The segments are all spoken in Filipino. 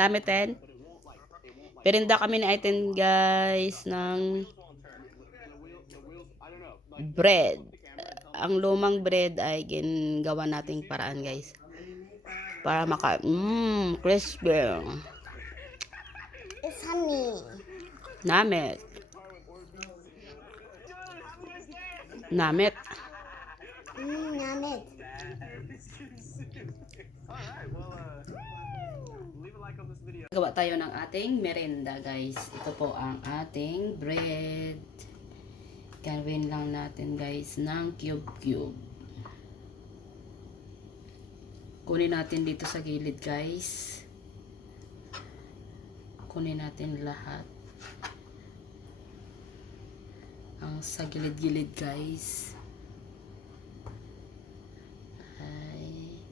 Dami 10. Perinda kami ni Aiten guys ng bread. Ang lumang bread ay ginagawa nating paraan guys. Para crispy. It's honey. Namit. Namit. Namit. Gawa tayo ng ating merienda guys. Ito po ang ating bread. Gawin lang natin guys ng cube. Kunin natin dito sa gilid guys. Kunin natin lahat. Ang sa gilid-gilid guys. Ay.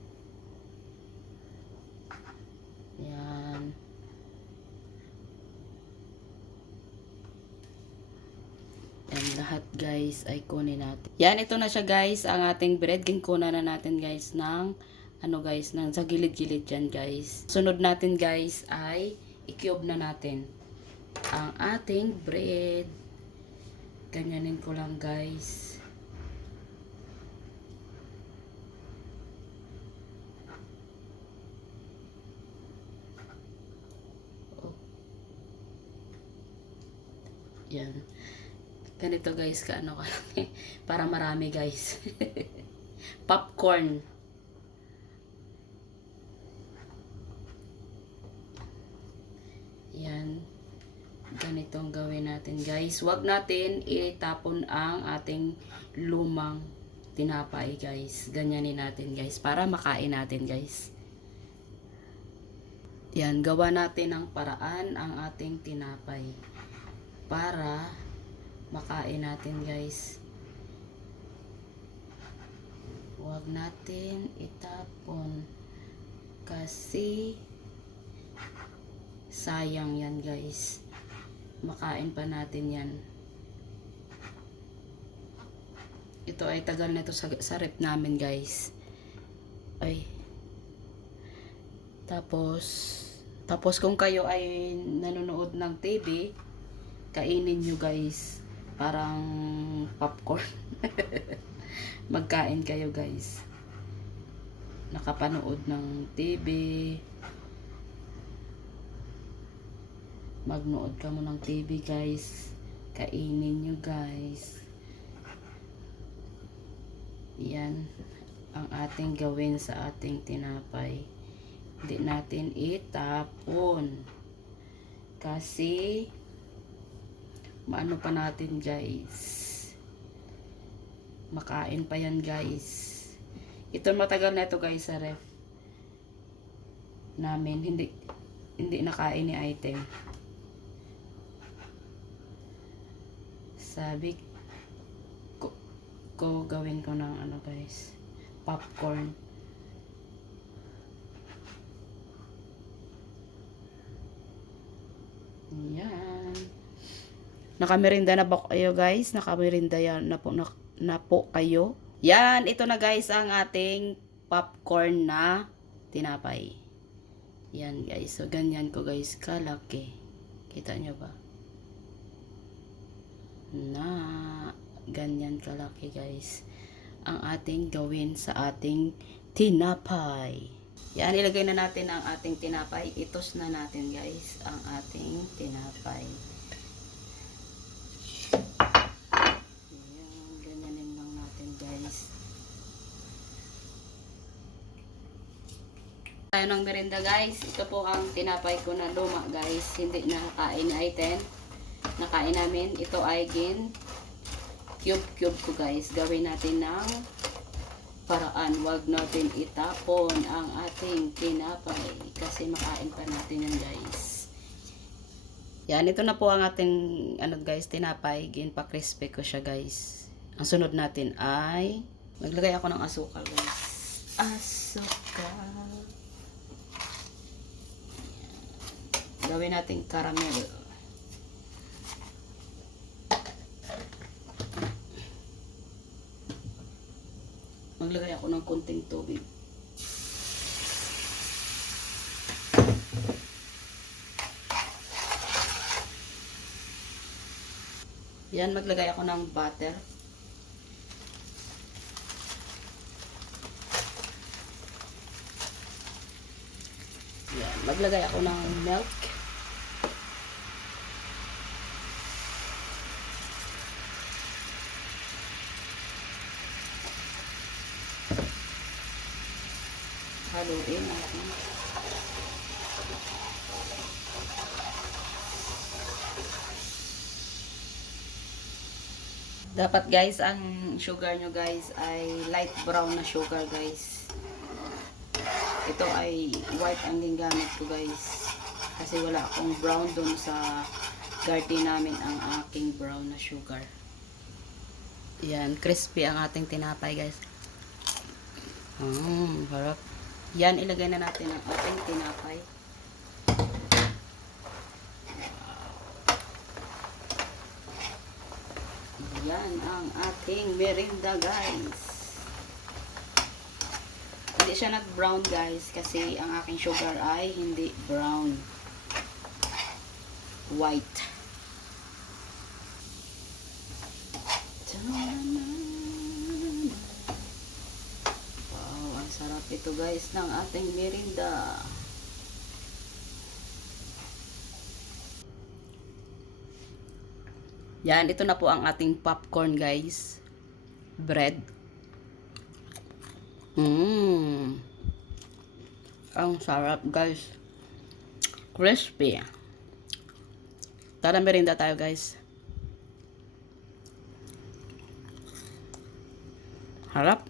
Yan. Yan lahat guys ay kunin natin. Yan, ito na siya guys. Ang ating bread. Kinkuna na natin guys ng ng sa gilid-gilid dyan guys. Sunod natin guys ay i-cube na natin ang ating bread. Ganyanin ko lang guys. Oh. Yan. Ganito guys, kaano ka lang para marami guys. Popcorn. Yan. Ganitong gawin natin guys. Huwag natin itapon ang ating lumang tinapay guys. Ganyanin natin guys. Para makain natin guys. Yan. Gawa natin ng paraan ang ating tinapay. Para makain natin guys. Huwag natin itapon. Kasi sayang yan guys. Makain pa natin yan. Ito ay tagal na ito sa rep namin guys. Ay. Tapos kung kayo ay nanonood ng TV, kainin nyo guys. Parang popcorn. Magkain kayo guys. Nakapanood ng TV. Magnood ka mo ng TV guys. Kainin nyo guys. Yan ang ating gawin sa ating tinapay. Hindi natin itapon. Kasi maano pa natin guys. Makain pa yan guys. Ito matagal na ito guys sa ref namin. Hindi nakain ni item. Sabi ko gawin ko ng ano guys, popcorn. Yan. Nakamerinda na ba kayo guys? Nakamerinda yan na po kayo. Yan, ito na guys ang ating popcorn na tinapay. Yan guys. So ganyan ko guys kalaki. Kita nyo ba? Na ganyan kalaki guys ang ating gawin sa ating tinapay. Yan, ilagay na natin ang ating tinapay. Itos na natin guys ang ating tinapay. Yan, ganyanin lang natin guys. Tayo ng merienda guys. Ito po ang tinapay ko na luma guys. Hindi nakakain item. Nakain namin. Ito ay cube ko guys. Gawin natin ng paraan. Huwag natin itapon ang ating tinapay. Kasi makain pa natin yan guys. Yan. Ito na po ang ating guys, tinapay. Pa crispy ko siya guys. Ang sunod natin ay maglagay ako ng asukal guys. Asukal. Yan. Gawin natin caramel. Maglagay ako ng konting tubig. Yan, maglagay ako ng butter. Yan, maglagay ako ng milk. Haluin natin. Dapat guys, ang sugar nyo guys ay light brown na sugar guys. Ito ay white ang gingamit ko guys. Kasi wala akong brown dun sa garden namin ang aking brown na sugar. Yan, crispy ang ating tinapay guys. Harap. Yan, ilagay na natin ang ating tinapay. Yan ang ating merinda guys. Hindi siya nag-brown guys kasi ang aking sugar ay hindi brown. White. Wow, ang sarap ito guys ng ating merinda. Yan, ito na po ang ating popcorn guys. Bread. Ang sarap guys. Crispy. Tara, merinda tayo guys. Harap.